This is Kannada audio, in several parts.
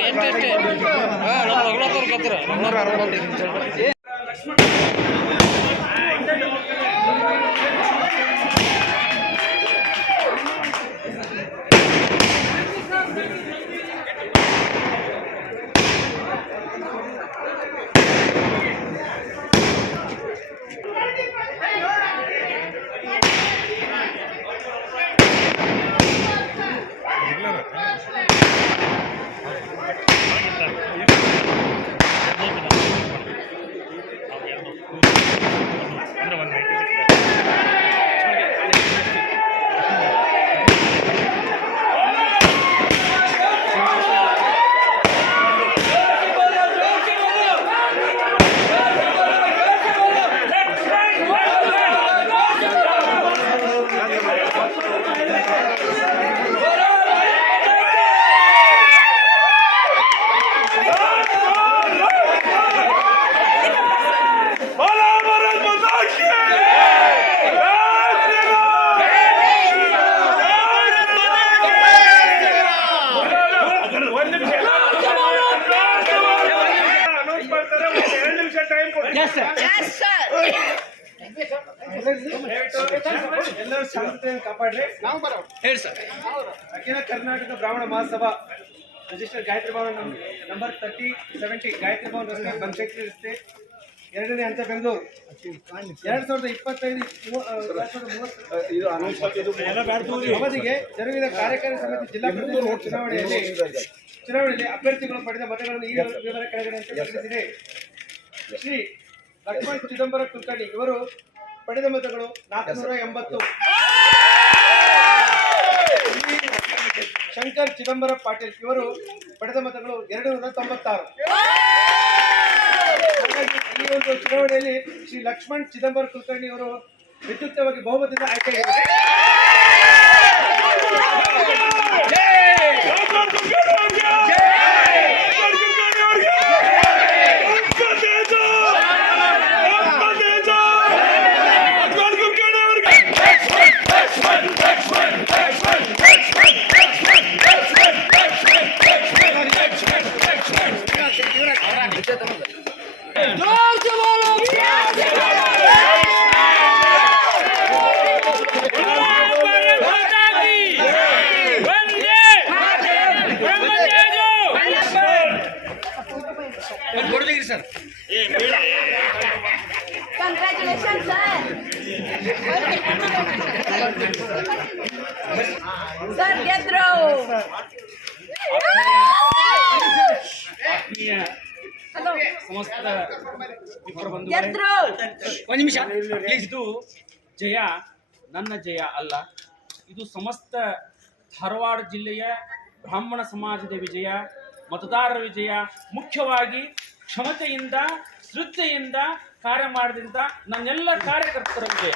ಎಂಟು ಎಂಟು ಹಾಂ ನಮ್ಮ ರಘುನಾಥ್ ಅವ್ರಿಗೆ ಹತ್ರ ಕಾಪಾಡ್ರಿ. ನಾವು ಬರೋ ಹೇಳಿ sir. Akhila Karnataka Brahmana Mahasabha register Gayatri Bhavan number thirty seventy Gayatri Bhavan ರಸ್ತೆ ಬನಶಂಕರಿ ರಸ್ತೆ. ಎರಡನೇ ಹಂತ ಬೆಂಗಳೂರು. ಎರಡ್ ಸಾವಿರದ ಇಪ್ಪತ್ತೈದು ಮೂವ- ಆ, ಎರಡ್ ಸಾವಿರದ ಮೂವತ್ತು ಅವಧಿಗೆ ಜರುಗಿದ ಕಾರ್ಯಕಾರಿ ಸಮಿತಿ ಜಿಲ್ಲಾ ಚುನಾವಣೆಯಲ್ಲಿ ಚುನಾವಣೆಯಲ್ಲಿ ಅಭ್ಯರ್ಥಿಗಳು ಪಡೆದ ಮತಗಳನ್ನು ಈ ವಿವರ ಕೆಳಗಡೆ ಅಂತ ತಿಳಿಸಿದೆ. ಶ್ರೀ ಲಕ್ಷ್ಮಣ್ ಚಿದಂಬರ ಕುಲಕರ್ಣಿ ಇವರು ಪಡೆದ ಮತಗಳು ನಾಲ್ಕುನೂರ ಎಂಬತ್ತು. ಶಂಕರ್ ಚಿದಂಬರ ಪಾಟೀಲ್ ಇವರು ಪಡೆದ ಮತಗಳು ಎರಡು ನೂರ ತೊಂಬತ್ತಾರು. ಈ ಒಂದು ಚುನಾವಣೆಯಲ್ಲಿ ಶ್ರೀ ಲಕ್ಷ್ಮಣ್ ಚಿದಂಬರ ಕುಲಕರ್ಣಿ ಅವರು ವಿದ್ಯುಕ್ತವಾಗಿ ಬಹುಮತದಿಂದ ಆಯ್ಕೆಯಾಗಿದ್ದಾರೆ Sir Congratulations, sir. sir, get through. ಆತ್ಮೀಯ Hello. ಸಮಸ್ತ ಇಬ್ಬರು ಬಂದು Get ಒಂದು ನಿಮಿಷ ಇದು ಜಯ ನನ್ನ ಜಯ ಅಲ್ಲ. ಇದು ಸಮಸ್ತ ಧಾರವಾಡ ಜಿಲ್ಲೆಯ ಬ್ರಾಹ್ಮಣ ಸಮಾಜದ ವಿಜಯ ಮತದಾರರ ವಿಜಯ ಮುಖ್ಯವಾಗಿ ಕ್ಷಮತೆಯಿಂದ ಶ್ರದ್ಧೆಯಿಂದ ಕಾರ್ಯ ಮಾಡಿದಂತ ನನ್ನೆಲ್ಲ ಕಾರ್ಯಕರ್ತರ ವಿಜಯ.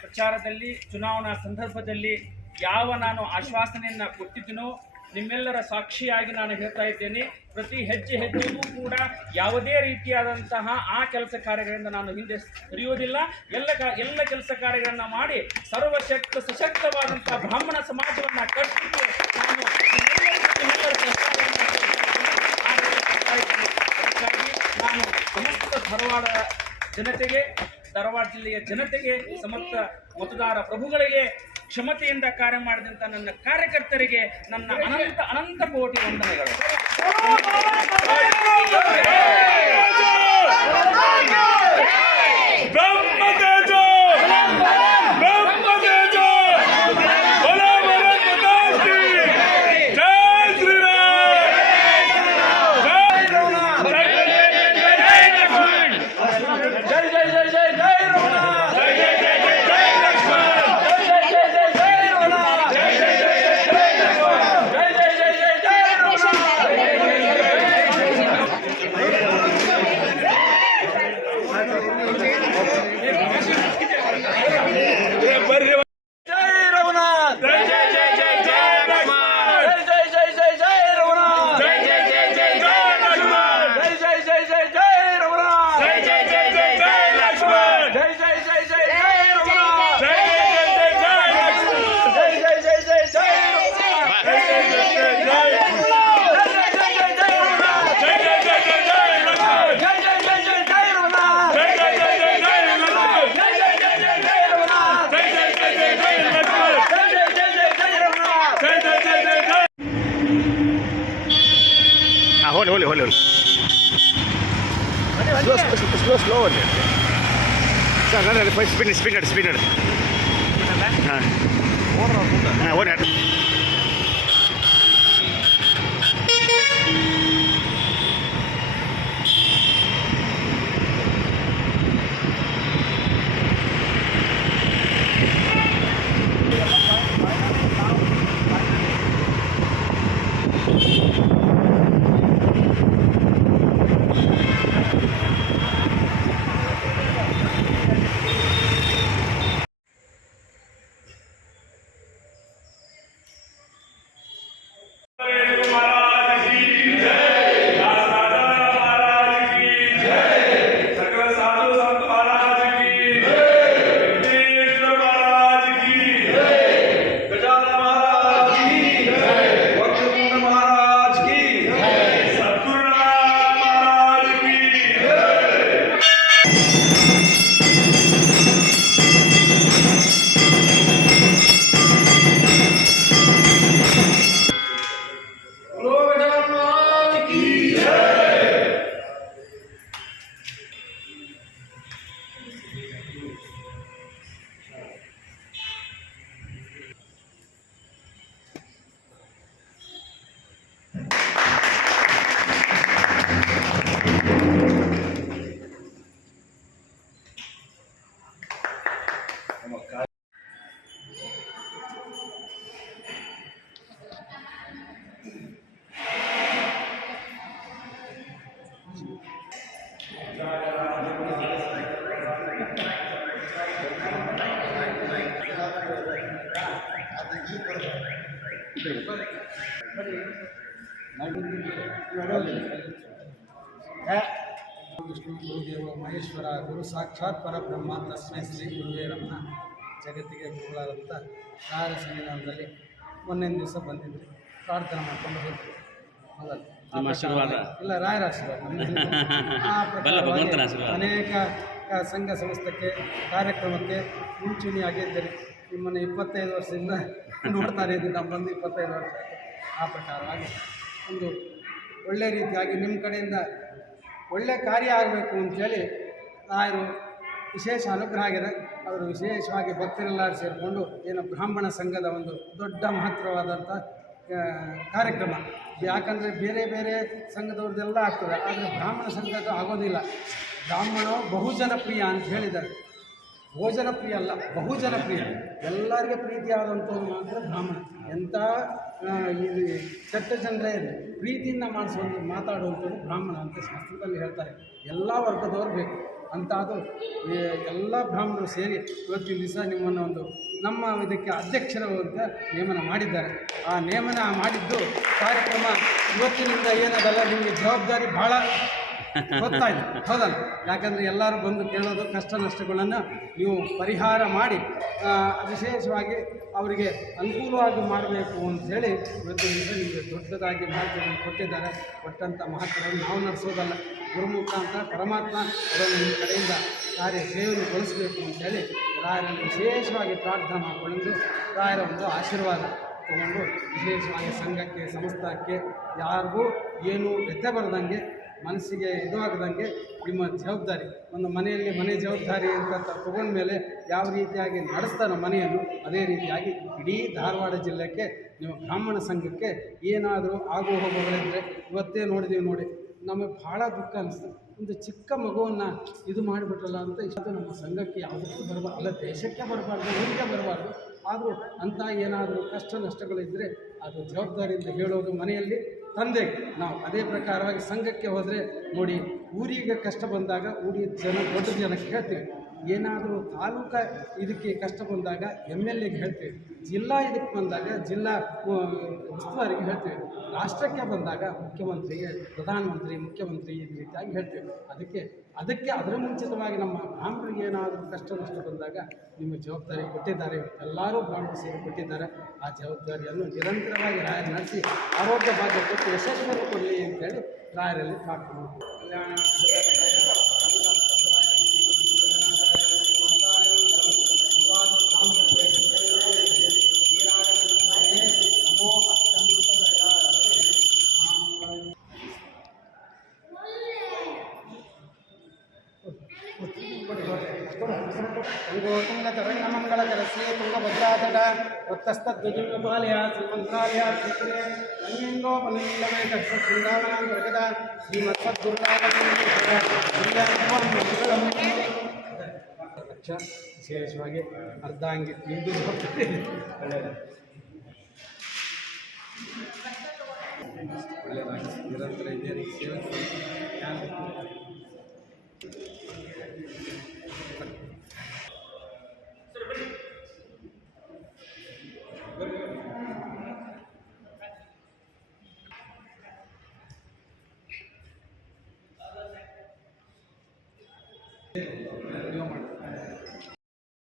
ಪ್ರಚಾರದಲ್ಲಿ, ಚುನಾವಣಾ ಸಂದರ್ಭದಲ್ಲಿ ಯಾವ ನಾನು ಆಶ್ವಾಸನೆಯನ್ನ ಕೊಟ್ಟಿದ್ದೀನೋ ನಿಮ್ಮೆಲ್ಲರ ಸಾಕ್ಷಿಯಾಗಿ ನಾನು ಹೇಳ್ತಾ ಇದ್ದೇನೆ. ಪ್ರತಿ ಹೆಜ್ಜೆ ಹೆಜ್ಜೆಗೂ ಕೂಡ ಯಾವುದೇ ರೀತಿಯಾದಂತಹ ಆ ಕೆಲಸ ಕಾರ್ಯಗಳಿಂದ ನಾನು ಹಿಂದೆ ಸರಿಯೋದಿಲ್ಲ ಎಲ್ಲ ಎಲ್ಲ ಕೆಲಸ ಕಾರ್ಯಗಳನ್ನ ಮಾಡಿ ಸರ್ವಶಕ್ತ, ಸಶಕ್ತವಾದಂತಹ ಬ್ರಾಹ್ಮಣ ಸಮಾಜವನ್ನ ಕಟ್ಟಿದ್ದು ನಾನು ನಾನು ಸಮಸ್ತ ಧಾರವಾಡ ಜನತೆಗೆ ಧಾರವಾಡ ಜಿಲ್ಲೆಯ ಜನತೆಗೆ ಸಮಸ್ತ ಮತದಾರ ಪ್ರಭುಗಳಿಗೆ ಕ್ಷಮತೆಯಿಂದ ಕಾರ್ಯ ಮಾಡಿದಂಥ ನನ್ನ ಕಾರ್ಯಕರ್ತರಿಗೆ ನನ್ನ ಅನಂತ ಅನಂತ ಕೋಟಿ ವಂದನೆಗಳು ಹೋಲಿ ಹೋಲಿ ಹೋಲಿ ಹೋಲಿ ಸ್ಲೋ ಸ್ಲೋ ಸ್ಲೋ ಹೋಲಿ ಸರ್ ನೋಡಿ ಫಸ್ಟ್ ಸ್ಪಿನ್ ಸ್ಪಿನ್ ನೋಡಿ ಸ್ಪಿನ್ ನೋಡಿ ಹಾಂ ಹಾಂ ಓಡಿ ವಿಷ್ಣು ಗುರುದೇವ ಮಹೇಶ್ವರ ಗುರು ಸಾಕ್ಷಾತ್ ಪರಬ್ರಹ್ಮ ತಸ್ಮೈ ಶ್ರೀ ಗುರುವೇ ರಮಣ ಜಗತ್ತಿಗೆ ಗುರುಗಳಾದಂಥ ಕಾರ್ಯ ಸನ್ನಿಧಾನದಲ್ಲಿ ಒಂದೊಂದು ದಿವಸ ಬಂದಿದ್ದೆ ಪ್ರಾರ್ಥನೆ ಮಾಡ್ಕೊಂಡು ಹೋದ್ರಿ. ಆಶೀರ್ವಾದ? ಇಲ್ಲ ರಾಯರ ಆಶೀರ್ವಾದ. ಅನೇಕ ಸಂಘ ಸಂಸ್ಥೆಗೆ ಕಾರ್ಯಕ್ರಮಕ್ಕೆ ಮುಂಚೂಣಿಯಾಗಿದ್ದೀರಿ. ನಿಮ್ಮನ್ನು ಇಪ್ಪತ್ತೈದು ವರ್ಷದಿಂದ ನೋಡ್ತಾರೆ ಇದು, ನಮ್ಮ ಬಂದು ಇಪ್ಪತ್ತೈದು ವರ್ಷ. ಆ ಪ್ರಕಾರವಾಗಿ ಒಂದು ಒಳ್ಳೆ ರೀತಿಯಾಗಿ ನಿಮ್ಮ ಕಡೆಯಿಂದ ಒಳ್ಳೆ ಕಾರ್ಯ ಆಗಬೇಕು ಅಂಥೇಳಿ ರಾಯರು ವಿಶೇಷ ಅನುಗ್ರಹ ಆಗಿದೆ. ಅವರು ವಿಶೇಷವಾಗಿ ಭಕ್ತರೆಲ್ಲರೂ ಸೇರಿಕೊಂಡು ಏನು ಬ್ರಾಹ್ಮಣ ಸಂಘದ ಒಂದು ದೊಡ್ಡ ಮಹತ್ವವಾದಂಥ ಕಾರ್ಯಕ್ರಮ. ಯಾಕಂದರೆ ಬೇರೆ ಬೇರೆ ಸಂಘದವ್ರದ್ದೆಲ್ಲ ಆಗ್ತದೆ, ಆದರೆ ಬ್ರಾಹ್ಮಣ ಸಂಘದ್ದು ಆಗೋದಿಲ್ಲ. ಬ್ರಾಹ್ಮಣ ಬಹುಜನಪ್ರಿಯ ಅಂತ ಹೇಳಿದ್ದಾರೆ. ಭೋಜನಪ್ರಿಯ ಅಲ್ಲ ಬಹುಜನ ಪ್ರಿಯ ಎಲ್ಲರಿಗೆ ಪ್ರೀತಿಯಾದಂಥವ್ರು ಮಾತ್ರ ಬ್ರಾಹ್ಮಣ. ಎಂಥ ಇದು ಕೆಟ್ಟ ಜನರೇ ಇದೆ ಪ್ರೀತಿಯಿಂದ ಮಾಡಿಸುವಂಥ ಮಾತಾಡುವಂಥದ್ದು ಬ್ರಾಹ್ಮಣ ಅಂತ ಶಾಸ್ತ್ರದಲ್ಲಿ ಹೇಳ್ತಾರೆ. ಎಲ್ಲ ವರ್ಗದವರು ಬೇಕು. ಅಂತ ಅದು ಎಲ್ಲ ಬ್ರಾಹ್ಮಣರು ಸೇರಿ ಇವತ್ತಿನ ದಿವಸ ನಿಮ್ಮನ್ನು ಒಂದು ನಮ್ಮ ಇದಕ್ಕೆ ಅಧ್ಯಕ್ಷರು ಅಂತ ನೇಮನ ಮಾಡಿದ್ದಾರೆ. ಆ ನೇಮನ ಮಾಡಿದ್ದು ಕಾರ್ಯಕ್ರಮ ಇವತ್ತಿನಿಂದ ಏನದಲ್ಲ, ನಿಮಗೆ ಜವಾಬ್ದಾರಿ ಭಾಳ ಗೊತ್ತಾಯ್ತು. ಹೌದಲ್ಲ? ಯಾಕಂದರೆ ಎಲ್ಲರೂ ಬಂದು ಕೇಳೋದು ಕಷ್ಟ ನಷ್ಟಗಳನ್ನು ನೀವು ಪರಿಹಾರ ಮಾಡಿ ವಿಶೇಷವಾಗಿ ಅವರಿಗೆ ಅನುಕೂಲವಾಗಿ ಮಾಡಬೇಕು ಅಂಥೇಳಿ ಇವತ್ತು ನಿಮಗೆ ದೊಡ್ಡದಾಗಿ ಮಾಹಿತಿಯನ್ನು ಕೊಟ್ಟಿದ್ದಾರೆ. ಕೊಟ್ಟಂಥ ಮಹತ್ವವನ್ನು ನಾವು ನಡೆಸೋದಲ್ಲ. ಗುರುಮುಖ ಅಂತ ಪರಮಾತ್ಮ ಅದನ್ನು ನಿಮ್ಮ ಕಡೆಯಿಂದ ಕಾರ್ಯ ಸೇವೆಯನ್ನು ಗೊಳಿಸಬೇಕು ಅಂತೇಳಿ ರಾಯರಲ್ಲಿ ವಿಶೇಷವಾಗಿ ಪ್ರಾರ್ಥನೆ ಮಾಡಿಕೊಂಡು ರಾಯರ ಒಂದು ಆಶೀರ್ವಾದ ತಗೊಂಡು ವಿಶೇಷವಾಗಿ ಸಂಘಕ್ಕೆ, ಸಂಸ್ಥಾಕ್ಕೆ ಯಾರಿಗೂ ಏನೂ ವ್ಯತ್ಯೆ ಬರದಂಗೆ ಮನಸ್ಸಿಗೆ ಇದು ಆಗದಂಗೆ ನಿಮ್ಮ ಜವಾಬ್ದಾರಿ. ಒಂದು ಮನೆಯಲ್ಲಿ ಮನೆ ಜವಾಬ್ದಾರಿ ಅಂತ ತಗೊಂಡ ಮೇಲೆ ಯಾವ ರೀತಿಯಾಗಿ ನಡೆಸ್ತಾರೋ ಮನೆಯನ್ನು ಅದೇ ರೀತಿಯಾಗಿ ಇಡೀ ಧಾರವಾಡ ಜಿಲ್ಲೆಗೆ, ನಿಮ್ಮ ಬ್ರಾಹ್ಮಣ ಸಂಘಕ್ಕೆ ಏನಾದರೂ ಆಗು ಹೋಗುಗಳಿದ್ದರೆ ಇವತ್ತೇ ನೋಡಿದೀವಿ ನೋಡಿ. ನಮಗೆ ಭಾಳ ದುಃಖ ಅನಿಸ್ತು ಒಂದು ಚಿಕ್ಕ ಮಗುವನ್ನು ಇದು ಮಾಡಿಬಿಟ್ರಲ್ಲ ಅಂತ ಇಷ್ಟು ನಮ್ಮ ಸಂಘಕ್ಕೆ ಯಾವುದಕ್ಕೂ ಬರಬಾರ್ದು. ಅಲ್ಲ, ದೇಶಕ್ಕೆ ಬರಬಾರ್ದು, ಊರಿಗೆ ಬರಬಾರ್ದು. ಆದರೂ ಅಂಥ ಏನಾದರೂ ಕಷ್ಟ ನಷ್ಟಗಳಿದ್ದರೆ ಅದು ಜವಾಬ್ದಾರಿಯಿಂದ ಹೇಳೋದು ಮನೆಯಲ್ಲಿ ತಂದೆಗೆ ನಾವು ಅದೇ ಪ್ರಕಾರವಾಗಿ ಸಂಘಕ್ಕೆ ಹೋದರೆ ನೋಡಿ, ಊರಿಗೆ ಕಷ್ಟ ಬಂದಾಗ ಊರಿನ ಜನ, ದೊಡ್ಡ ಜನಕ್ಕೆ ಹೇಳ್ತೀವಿ. ಏನಾದರೂ ತಾಲೂಕು ಇದಕ್ಕೆ ಕಷ್ಟ ಬಂದಾಗ ಎಂ ಎಲ್ ಎಗೆ ಹೇಳ್ತೀವಿ. ಜಿಲ್ಲಾ ಇದಕ್ಕೆ ಬಂದಾಗ ಜಿಲ್ಲಾ ಉಸ್ತುವಾರಿಗೆ ಹೇಳ್ತೀವಿ. ರಾಷ್ಟ್ರಕ್ಕೆ ಬಂದಾಗ ಮುಖ್ಯಮಂತ್ರಿಗೆ ಪ್ರಧಾನಮಂತ್ರಿ, ಮುಖ್ಯಮಂತ್ರಿ ಈ ರೀತಿಯಾಗಿ ಹೇಳ್ತೀವಿ. ಅದಕ್ಕೆ ಅದಕ್ಕೆ ಅದರ ಮುಂಚಿತವಾಗಿ ನಮ್ಮ ಬ್ರಾಹ್ಮಣರಿಗೆ ಏನಾದರೂ ಕಷ್ಟ ನಷ್ಟ ಬಂದಾಗ ನಿಮ್ಮ ಜವಾಬ್ದಾರಿ ಕೊಟ್ಟಿದ್ದಾರೆ. ಎಲ್ಲರೂ ಬ್ರಾಹ್ಮಣ ಸೇರಿ ಕೊಟ್ಟಿದ್ದಾರೆ. ಆ ಜವಾಬ್ದಾರಿಯನ್ನು ನಿರಂತರವಾಗಿ ರಾಯರು ನಡೆಸಿ ಆರೋಗ್ಯ ಭಾಗ್ಯ ಕೊಟ್ಟು ಯಶಸ್ವಿಯನ್ನು ಕೊಡಲಿ ಅಂತೇಳಿ ರಾಯರಲ್ಲಿ ಪ್ರಾರ್ಥನೆ ಮಾಡ್ತೀವಿ. ತುಂಗಭದ್ರಾತಟ ತಸ್ತದ್ವಜುಪಾಲಯ ಶ್ರೀಮಂತ್ರಾಲಯ ಕ್ಷೇತ್ರೇ ರಂಗೇಂಗೋಪನೀಲಮೇ ಕೃಷ್ಣಾವನಾಂತರ್ಗತ ಲಕ್ಷ ವಿಶೇಷವಾಗಿ ಅರ್ಧಾಂಗಿ ಇಂದು ಒಳ್ಳೆಯದು ನಿರಂತರ ಇದೇ ರೀತಿ